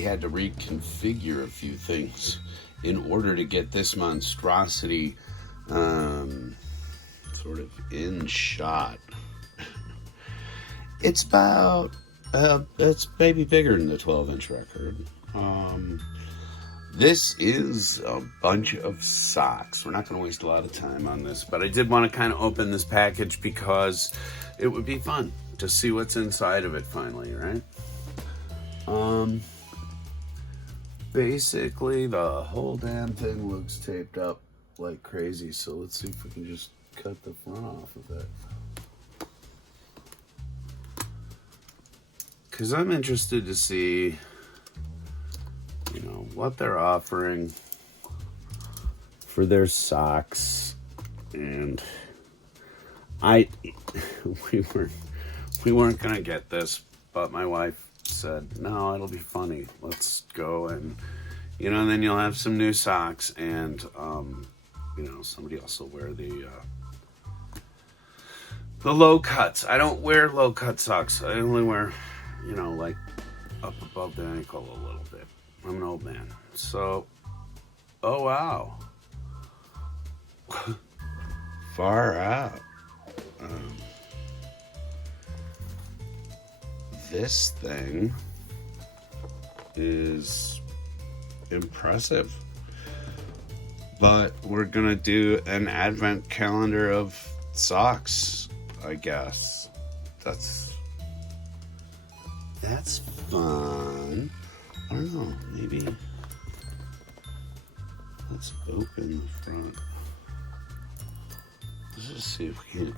actually had to reconfigure a few things in order to get this monstrosity sort of in shot. It's about, it's maybe bigger than the 12-inch record. This is a bunch of socks. We're not going to waste a lot of time on this, but I did want to kind of open this package because it would be fun to see what's inside of it finally, right? Basically, the whole damn thing looks taped up like crazy, so let's see if we can just cut the front off of it. Because I'm interested to see, you know, what they're offering for their socks. And we weren't gonna get this, but my wife said, no, it'll be funny. Let's go, and you know, and then you'll have some new socks, and you know, somebody else will wear the low cuts. I don't wear low cut socks. I only wear, you know, like up above the ankle a little bit. I'm an old man. So, oh wow. Far out. This thing is impressive. But we're gonna do an advent calendar of socks, I guess. That's fun. I don't know, maybe let's open the front. Let's just see if we can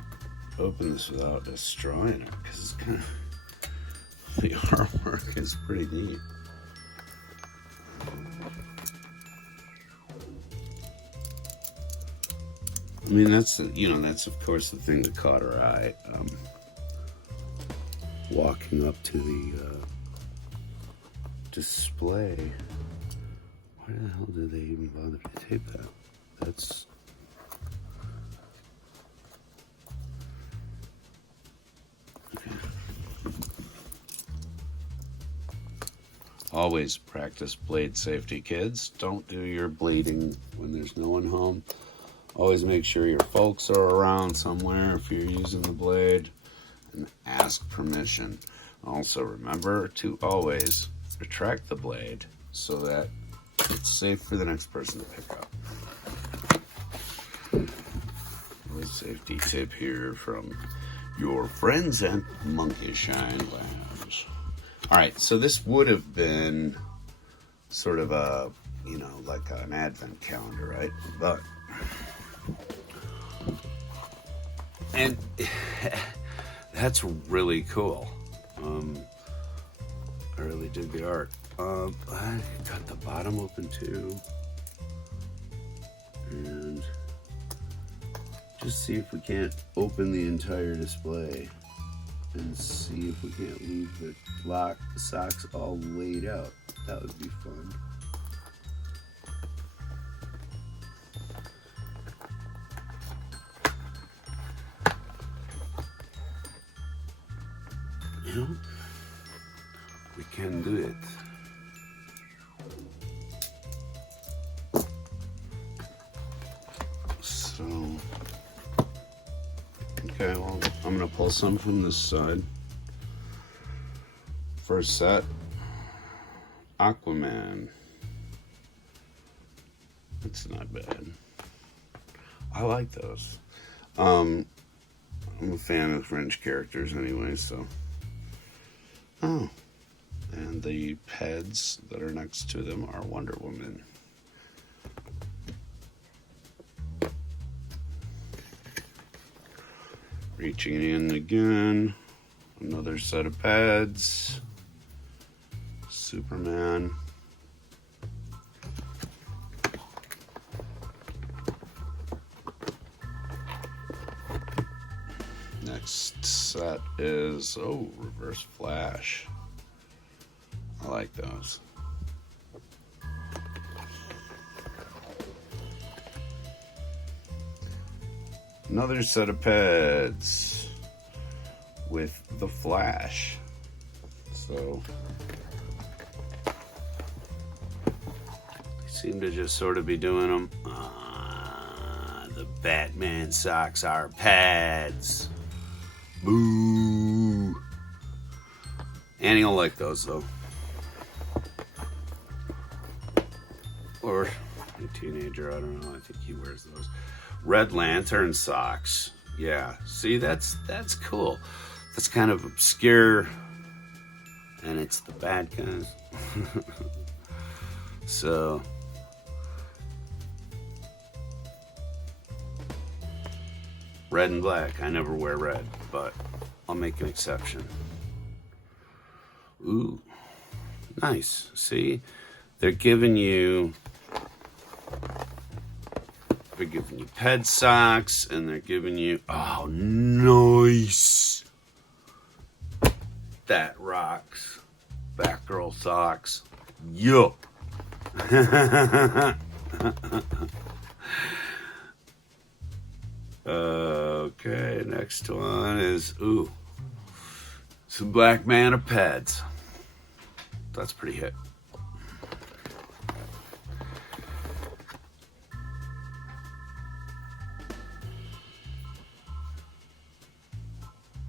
open this without destroying it, because it's kind of, the artwork is pretty neat. I mean, that's, you know, that's of course the thing that caught our eye. Walking up to the display. Why the hell did they even bother to tape that? That's... okay. Always practice blade safety, kids. Don't do your bleeding when there's no one home. Always make sure your folks are around somewhere if you're using the blade, and ask permission. Also remember to always retract the blade so that it's safe for the next person to pick up. A safety tip here from your friends at Monkey Shine Labs. Alright, so this would have been sort of a, you know, like an advent calendar, right? But, and that's really cool. I really dig the art. I got the bottom open too, and just see if we can't open the entire display and see if we can't leave the socks all laid out. That would be fun. You know, we can do it. So, okay, well, I'm gonna pull some from this side. First set, Aquaman. It's not bad. I like those. I'm a fan of French characters anyway, so. Oh, and the pads that are next to them are Wonder Woman. Reaching in again, another set of pads, Superman. Next set is, oh, Reverse Flash. I like those. Another set of pads with the Flash. So seem to just sort of be doing them. The Batman socks are pads. Boo. Annie will like those though. Or a teenager, I don't know. I think he wears those. Red Lantern socks. Yeah. See, that's cool. That's kind of obscure. And it's the bad guys. So red and black. I never wear red, but I'll make an exception. Ooh, nice. See, they're giving you ped socks, and they're giving you, oh, nice. That rocks. Batgirl socks. Yup. Okay, next one is, some Black Manta pads. That's pretty hip.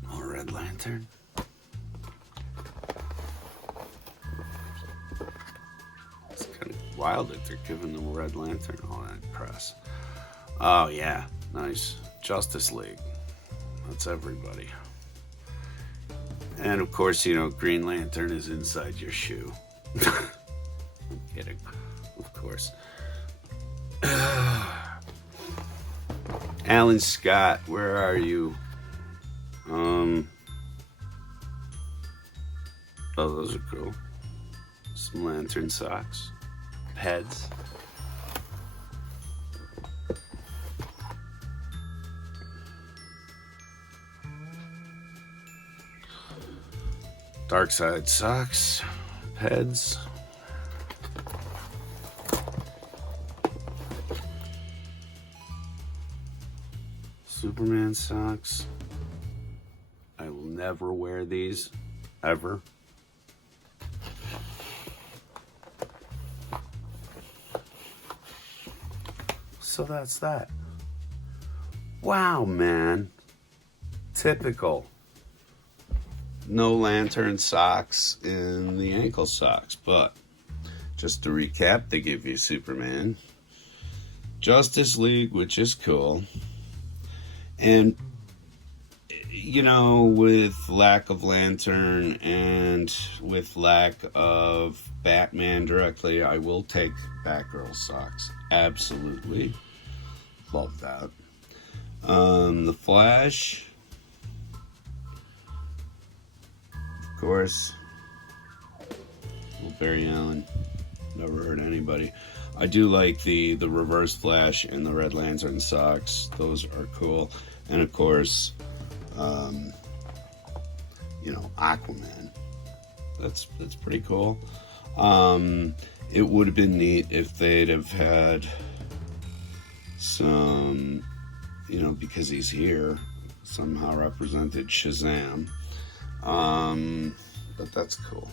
More Red Lantern. It's kind of wild that they're giving them Red Lantern all that press. Oh yeah, nice. Justice League. That's everybody. And of course, Green Lantern is inside your shoe. I'm kidding. Of course. Alan Scott, where are you? Oh, those are cool. Some lantern socks. Peds. Dark Side socks, peds. Superman socks. I will never wear these, ever. So that's that. Wow, man. Typical. No lantern socks in the ankle socks, but just to recap, they give you Superman, Justice League, which is cool, and with lack of lantern and with lack of Batman directly, I will take Batgirl socks. Absolutely. Love that. The Flash, of course. Barry Allen. Never hurt anybody. I do like the Reverse Flash and the Red Lantern socks. Those are cool. And of course, Aquaman. That's pretty cool. It would have been neat if they'd have had some, because he's here, somehow represented Shazam. But that's cool.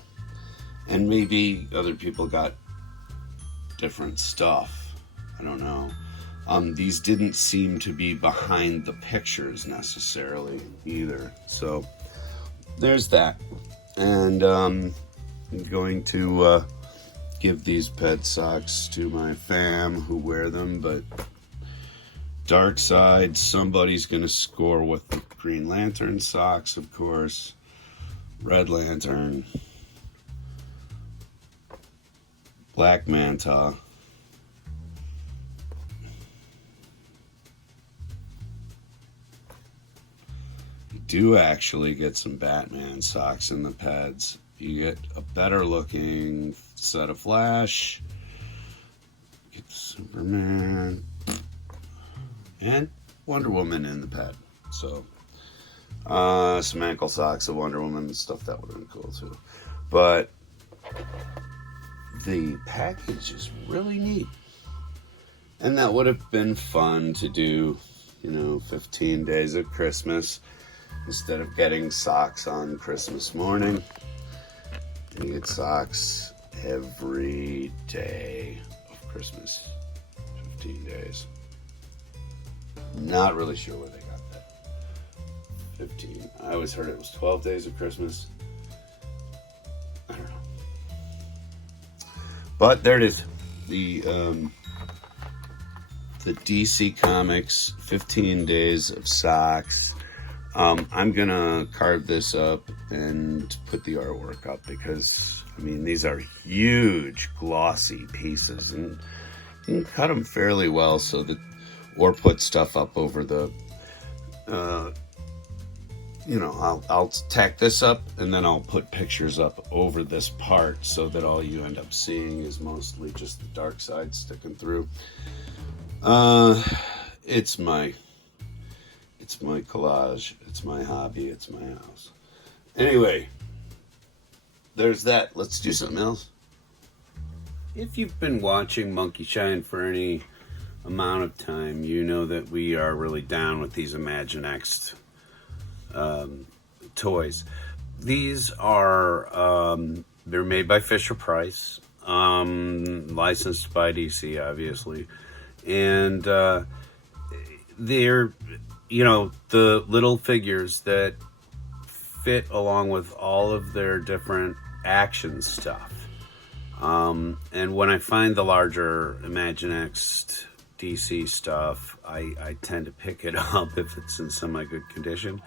And maybe other people got different stuff. I don't know. These didn't seem to be behind the pictures necessarily either. So there's that. And I'm going to give these pet socks to my fam who wear them. But Dark Side, somebody's going to score with the Green Lantern socks, of course. Red Lantern. Black Manta. You do actually get some Batman socks in the pads. You get a better looking set of Flash. Get Superman. And Wonder Woman in the pad. So, some ankle socks of Wonder Woman and stuff, that would have been cool too. But the package is really neat. And that would have been fun to do, 15 days of Christmas. Instead of getting socks on Christmas morning, you get socks every day of Christmas. 15 days. Not really sure where they got that. 15. I always heard it was 12 days of Christmas. I don't know. But there it is. The DC Comics 15 Days of Socks. I'm gonna carve this up and put the artwork up because, I mean, these are huge, glossy pieces, and you can cut them fairly well so that, or put stuff up over the, I'll tack this up and then I'll put pictures up over this part so that all you end up seeing is mostly just the dark side sticking through. It's my collage, it's my hobby, it's my house. Anyway, there's that. Let's do something else. If you've been watching Monkey Shine for any amount of time, you know that we are really down with these Imaginext toys. These are, they're made by Fisher-Price, licensed by DC, obviously. And they're, the little figures that fit along with all of their different action stuff. And when I find the larger Imaginext DC stuff, I tend to pick it up if it's in semi-good condition.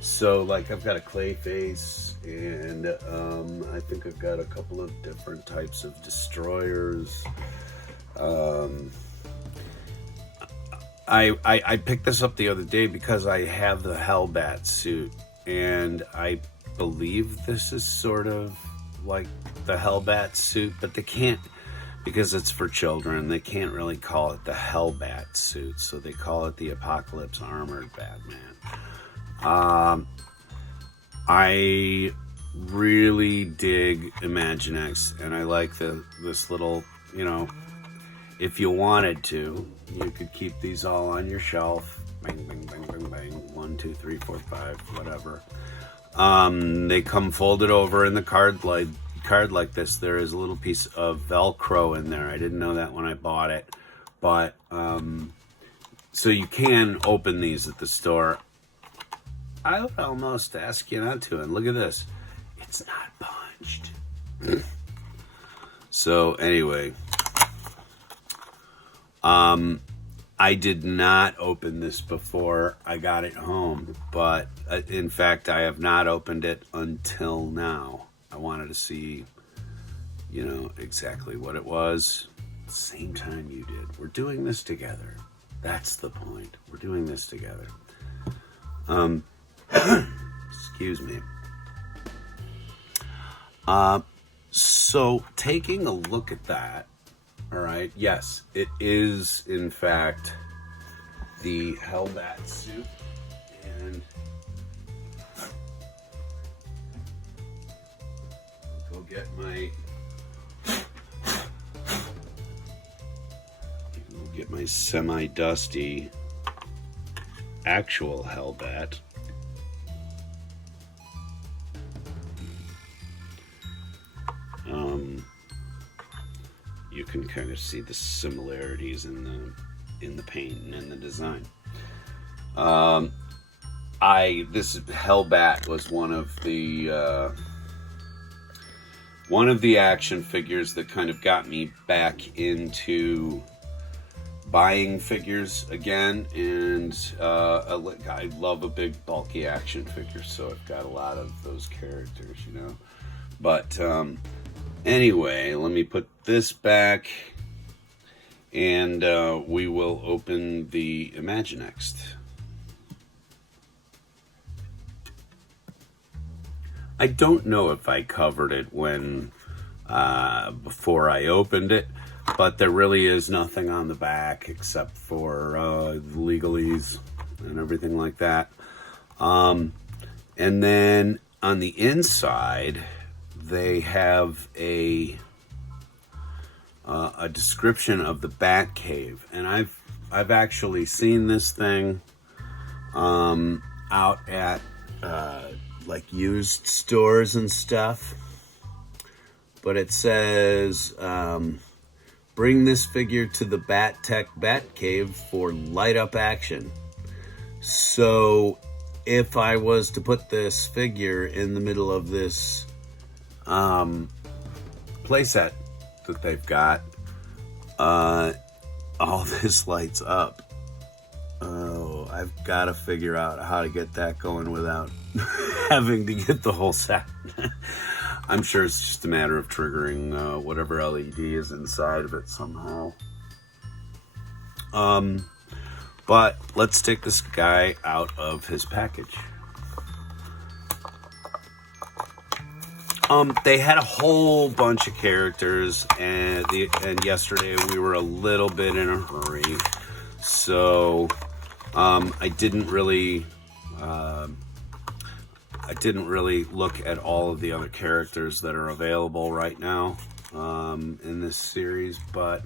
So, like, I've got a clay face, and I think I've got a couple of different types of destroyers. I picked this up the other day because I have the Hellbat suit, and I believe this is sort of like the Hellbat suit, but they can't, because it's for children, they can't really call it the Hellbat suit, so they call it the Apocalypse Armored Batman. I really dig Imaginext, and I like this little, if you wanted to, you could keep these all on your shelf. Bang, bang, bang, bang, bang. 1, 2, 3, 4, 5, whatever. They come folded over in the card like this. There is a little piece of Velcro in there. I didn't know that when I bought it. But, so you can open these at the store. I would almost ask you not to. And look at this. It's not punched. So, anyway. I did not open this before I got it home, but in fact, I have not opened it until now. I wanted to see, exactly what it was. Same time you did. We're doing this together. That's the point. We're doing this together. Excuse me. So taking a look at that, all right, yes, it is, in fact, the Hellbat suit, and go get my semi-dusty actual Hellbat. You can kind of see the similarities in the paint and in the design. This Hellbat was one of the action figures that kind of got me back into buying figures again, and I love a big bulky action figure, so I've got a lot of those characters, But anyway, let me put this back, and we will open the Imaginext. I don't know if I covered it when before I opened it, but there really is nothing on the back except for legalese and everything like that. And then on the inside, they have a description of the Bat Cave, and I've actually seen this thing out at like used stores and stuff, but it says bring this figure to the Bat Tech Bat Cave for light up action. So if I was to put this figure in the middle of this playset that they've got, all this lights up. Oh, I've got to figure out how to get that going without having to get the whole set. I'm sure it's just a matter of triggering whatever LED is inside of it somehow. But let's take this guy out of his package. They had a whole bunch of characters, and yesterday we were a little bit in a hurry, so I didn't really look at all of the other characters that are available right now in this series, but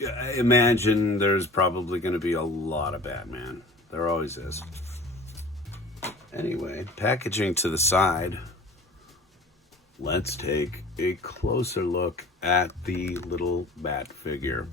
I imagine there's probably going to be a lot of Batman. There always is. Anyway, packaging to the side. Let's take a closer look at the little bat figure.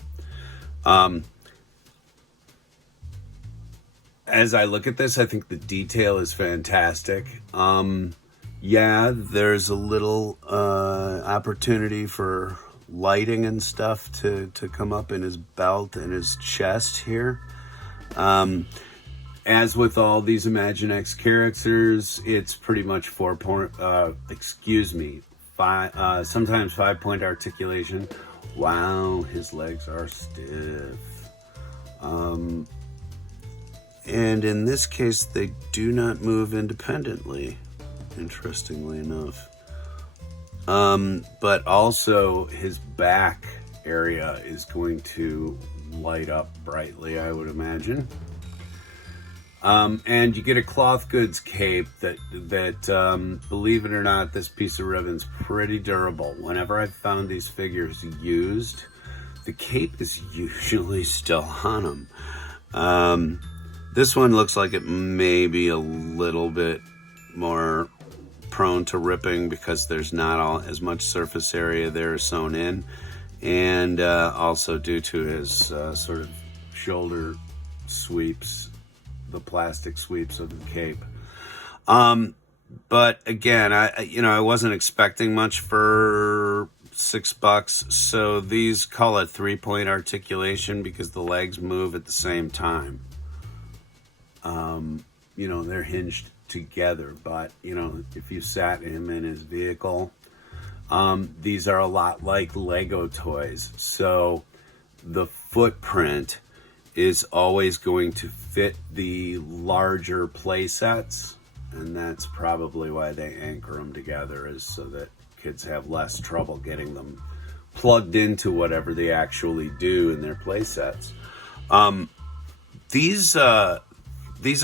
As I look at this, I think the detail is fantastic. Yeah, there's a little opportunity for lighting and stuff to come up in his belt and his chest here. As with all these Imaginext characters, it's pretty much sometimes 5-point articulation. Wow, his legs are stiff. And in this case, they do not move independently, interestingly enough. But also his back area is going to light up brightly, I would imagine. And you get a cloth goods cape that believe it or not, this piece of ribbon's pretty durable. Whenever I've found these figures used, the cape is usually still on them. This one looks like it may be a little bit more prone to ripping because there's not as much surface area there sewn in, and also due to his sort of shoulder sweeps, the plastic sweeps of the cape. But again, I wasn't expecting much for $6, so these call it 3-point articulation because the legs move at the same time. They're hinged together, but if you sat him in his vehicle, these are a lot like Lego toys, so the footprint is always going to fit the larger play sets, and that's probably why they anchor them together, is so that kids have less trouble getting them plugged into whatever they actually do in their play sets. These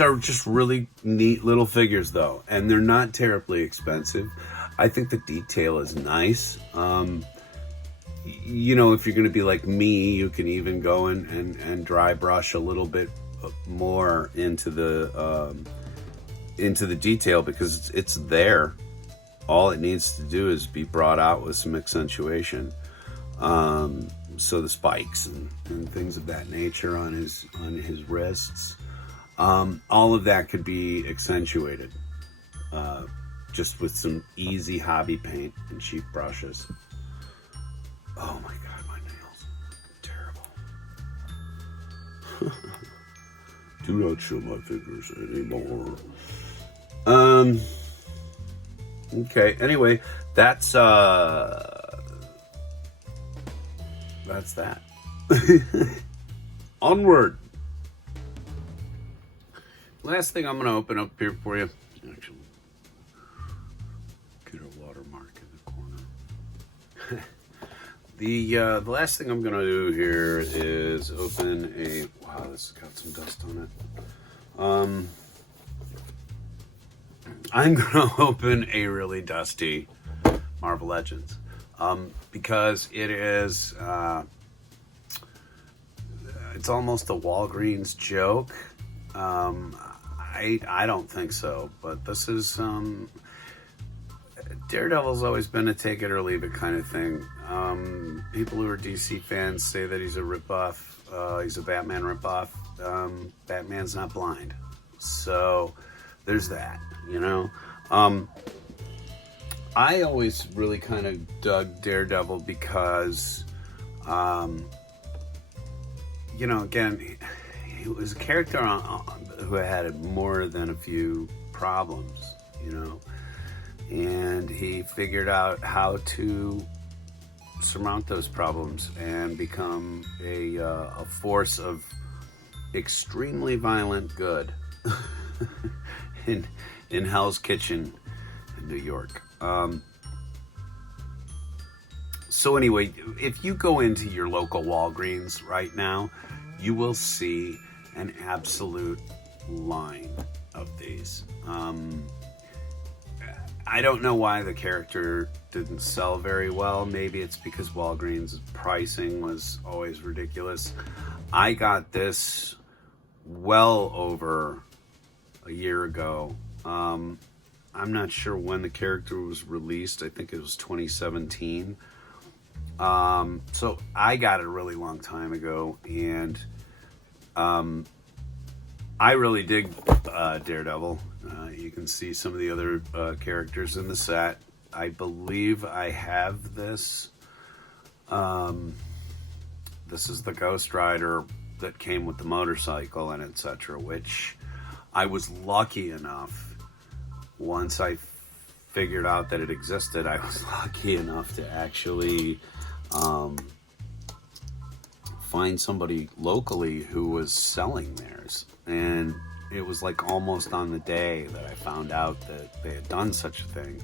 are just really neat little figures, though, and they're not terribly expensive. I think the detail is nice. If you're going to be like me, you can even go and dry brush a little bit more into the detail because it's there. All it needs to do is be brought out with some accentuation. So the spikes and things of that nature on his wrists. All of that could be accentuated just with some easy hobby paint and cheap brushes. Oh my God, my nails. Terrible. Do not show my fingers anymore. Okay, anyway, that's that. Onward. Last thing I'm going to open up here for you. Actually, get a watermark in the corner. The last thing I'm going to do here is open a... Wow, this has got some dust on it. I'm going to open a really dusty Marvel Legends. Because it is... it's almost a Walgreens joke. I don't think so, but this is Daredevil's always been a take it or leave it kind of thing. People who are DC fans say that he's a ripoff. He's a Batman ripoff. Batman's not blind. So there's that, you know. I always really kind of dug Daredevil because, you know, again, he was a character who had more than a few problems, you know. And he figured out how to surmount those problems and become a force of extremely violent good in Hell's Kitchen in New York. So anyway, if you go into your local Walgreens right now, you will see an absolute line of these. I don't know why the character didn't sell very well. Maybe it's because Walgreens' pricing was always ridiculous. I got this well over a year ago. I'm not sure when the character was released. I think it was 2017. So I got it a really long time ago, and I really dig Daredevil. You can see some of the other characters in the set. I believe I have this. This is the Ghost Rider that came with the motorcycle and etc., which I was lucky enough, once I figured out that it existed, I was lucky enough to actually find somebody locally who was selling theirs. And it was like almost on the day that I found out that they had done such a thing.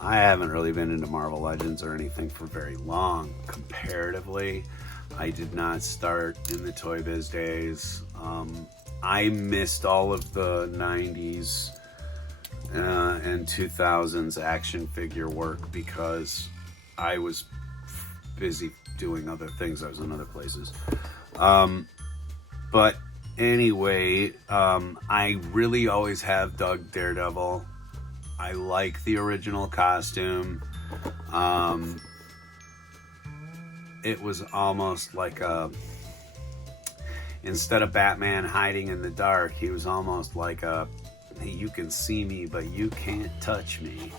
I haven't really been into Marvel Legends or anything for very long, comparatively. I did not start in the Toy Biz days. I missed all of the 90s and 2000s action figure work because I was busy doing other things. I was in other places. But anyway, I really always have dug Daredevil. I like the original costume. It was almost like instead of Batman hiding in the dark, he was almost like a, hey, you can see me, but you can't touch me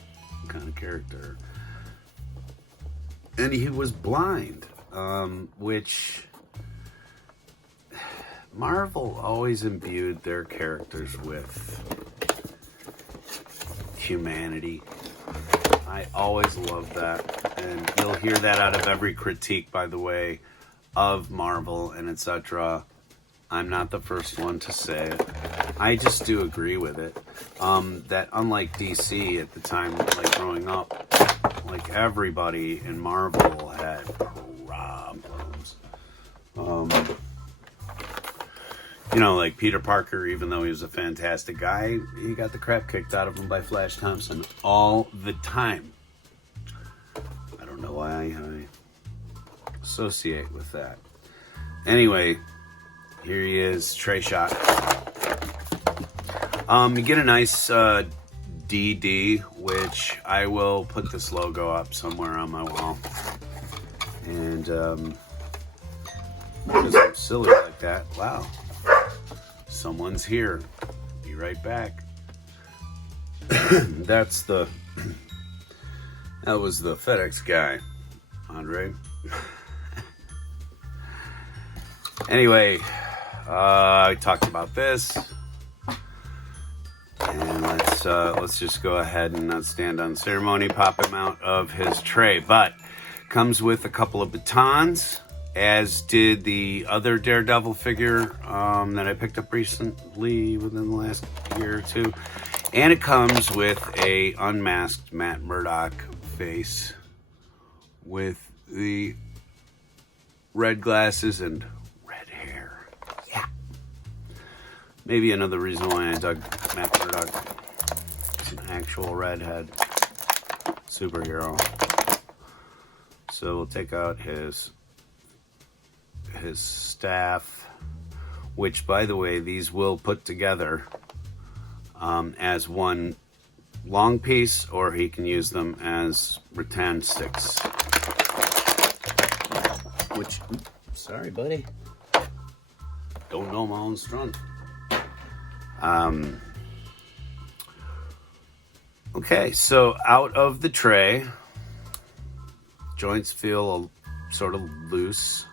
kind of character. And he was blind, which Marvel always imbued their characters with humanity. I always loved that, and you'll hear that out of every critique, by the way, of Marvel and etc. I'm not the first one to say it. I just do agree with it. That unlike DC at the time, like growing up, like everybody in Marvel had problems. You know, like Peter Parker, even though he was a fantastic guy, he got the crap kicked out of him by Flash Thompson all the time. I don't know why I associate with that. Anyway, here he is, tray shot. You get a nice DD, which I will put this logo up somewhere on my wall. And because I'm silly like that, wow. Someone's here. Be right back. That was the FedEx guy, Andre. Anyway, I talked about this, and let's just go ahead and not stand on ceremony. Pop him out of his tray, but comes with a couple of batons, as did the other Daredevil figure that I picked up recently within the last year or two. And it comes with a unmasked Matt Murdock face with the red glasses and red hair. Yeah. Maybe another reason why I dug Matt Murdock. He's an actual redhead superhero. So we'll take out his staff, which, by the way, these will put together as one long piece, or he can use them as rattan sticks. Which, sorry, buddy. Don't know my own strength. Okay, so out of the tray, joints feel sort of loose.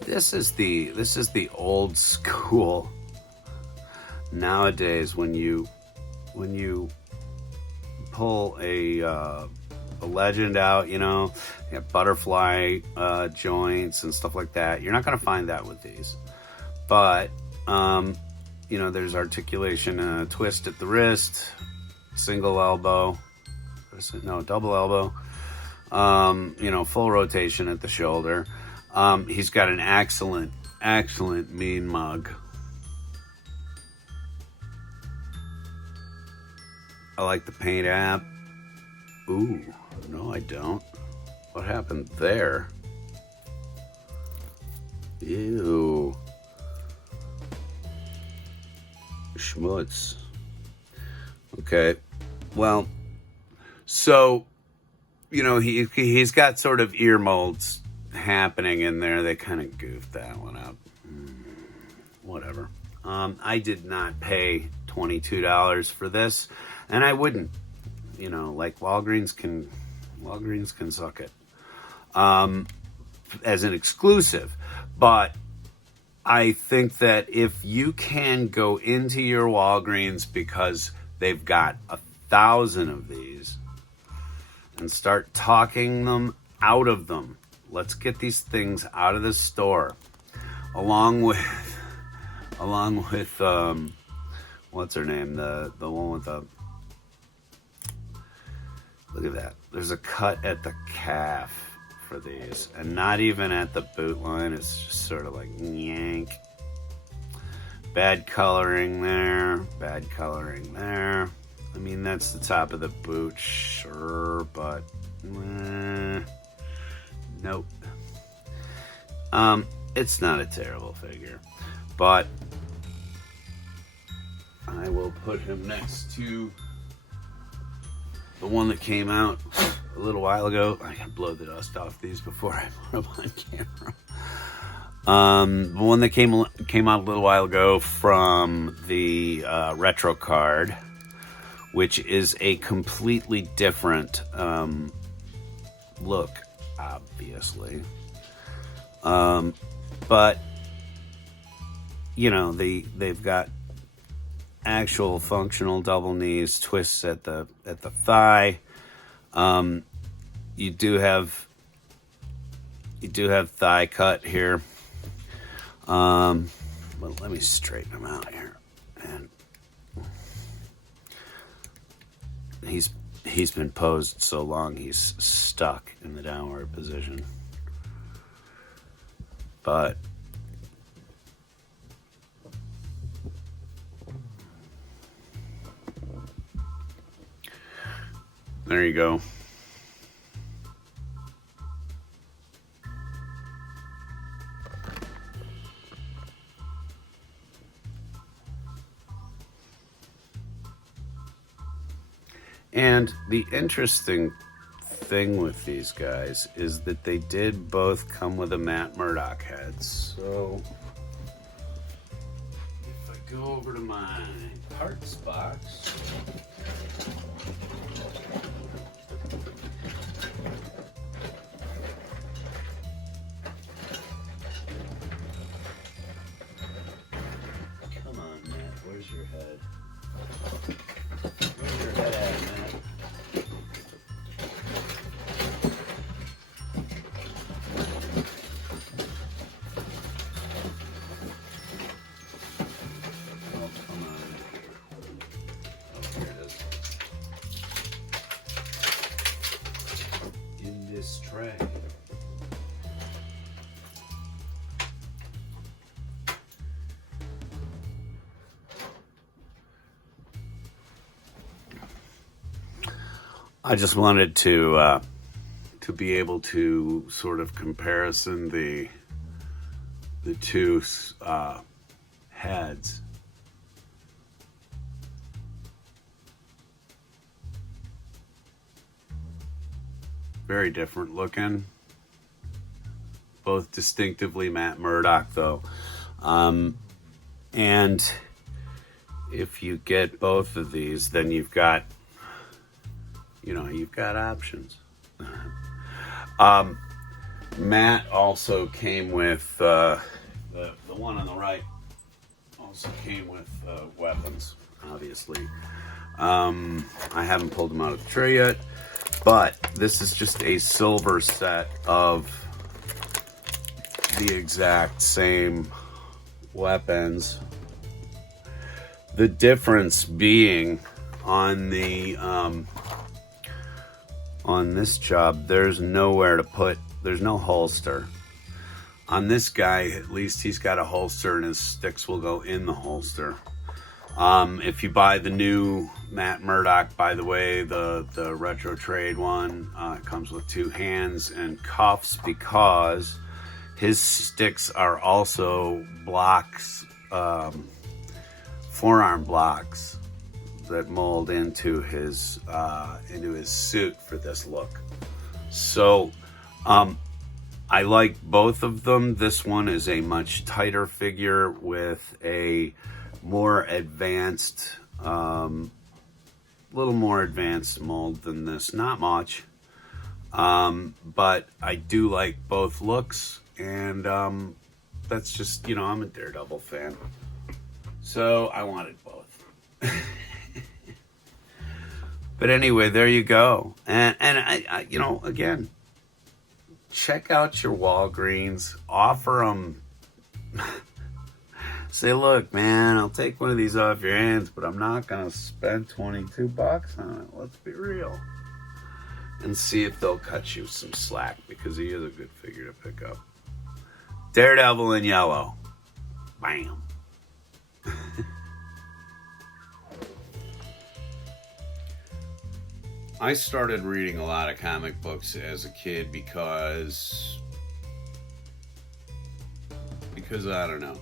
This is the old school. Nowadays, when you pull a Legend out, you know, you have butterfly joints and stuff like that. You're not going to find that with these, but you know, there's articulation and a twist at the wrist, single elbow, no, double elbow, you know, full rotation at the shoulder. He's got an excellent mean mug. I like the paint app. Ooh, no, I don't. What happened there? Ew. Schmutz. Okay. Well, so, you know, he's got sort of ear molds happening in there. They kind of goofed that one up. Whatever. I did not pay $22 for this, and I wouldn't. You know, like Walgreens can suck it as an exclusive. But I think that if you can go into your Walgreens, because they've got 1,000 of these, and start talking them out of them. Let's get these things out of the store, along with what's her name, the one with the, look at that. There's a cut at the calf for these, and not even at the boot line. It's just sort of like yank. Bad coloring there. Bad coloring there. I mean, that's the top of the boot, sure, but nope. It's not a terrible figure, but I will put him next to the one that came out a little while ago. I gotta blow the dust off these before I put them on camera. The one that came out a little while ago from the retro card, which is a completely different look, obviously. But you know, they've got actual functional double knees, twists at the thigh. You do have thigh cut here. Well, let me straighten him out here. And he's been posed so long he's stuck in the downward position. But there you go. And the interesting thing with these guys is that they did both come with a matte Murdock head. So if I go over to my parts box, come on, Matt, where's your head? Where's your head at, Matt? Oh, come on. Oh, here it is. In this tray. I just wanted to be able to sort of comparison the two heads. Very different looking. Both distinctively Matt Murdock, though. And if you get both of these, then you've got options. Matt also came with the one on the right. Also came with weapons, obviously. I haven't pulled them out of the tray yet, but this is just a silver set of the exact same weapons. The difference being on the on this job, there's nowhere to put. There's no holster. On this guy, at least he's got a holster, and his sticks will go in the holster. If you buy the new Matt Murdock, by the way, the retro trade one, it comes with 2 hands and cuffs because his sticks are also blocks, forearm blocks that mold into his suit for this look. So I like both of them. This one is a much tighter figure with a more advanced, little more advanced mold than this. Not much, but I do like both looks, and that's just, I'm a Daredevil fan, so I wanted both. But anyway, there you go. And I again, check out your Walgreens. Offer them. Say, look, man, I'll take one of these off your hands, but I'm not going to spend $22 on it. Let's be real. And see if they'll cut you some slack, because he is a good figure to pick up. Daredevil in yellow. Bam. I started reading a lot of comic books as a kid because I don't know.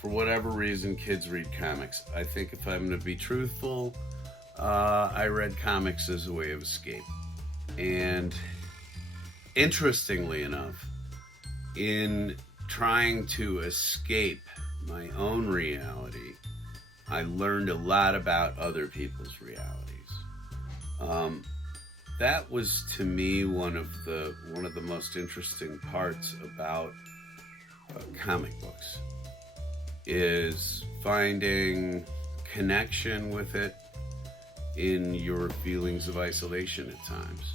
For whatever reason, kids read comics. I think if I'm going to be truthful, I read comics as a way of escape. And interestingly enough, in trying to escape my own reality, I learned a lot about other people's realities. That was, to me, one of the most interesting parts about comic books, is finding connection with it in your feelings of isolation at times.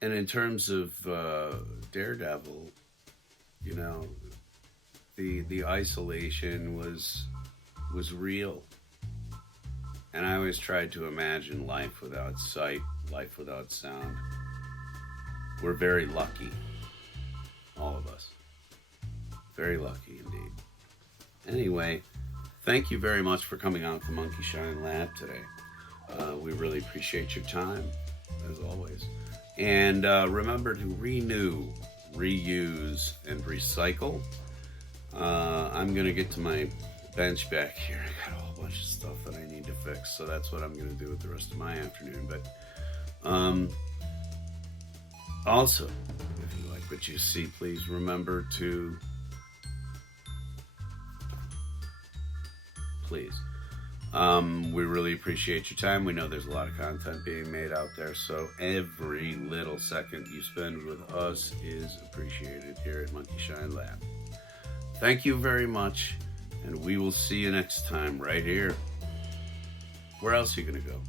And in terms of Daredevil, the isolation was real. And I always tried to imagine life without sight, life without sound. We're very lucky, all of us. Very lucky indeed. Anyway, thank you very much for coming out to Monkey Shine Lab today. We really appreciate your time, as always. And remember to renew, reuse, and recycle. I'm going to get to my bench back here. I got a whole bunch of stuff that I need to fix, so that's what I'm going to do with the rest of my afternoon. But also, if you like what you see, please remember to we really appreciate your time. We know there's a lot of content being made out there, so every little second you spend with us is appreciated here at Monkey Shine Lab. Thank you very much, and we will see you next time right here. Where else are you going to go?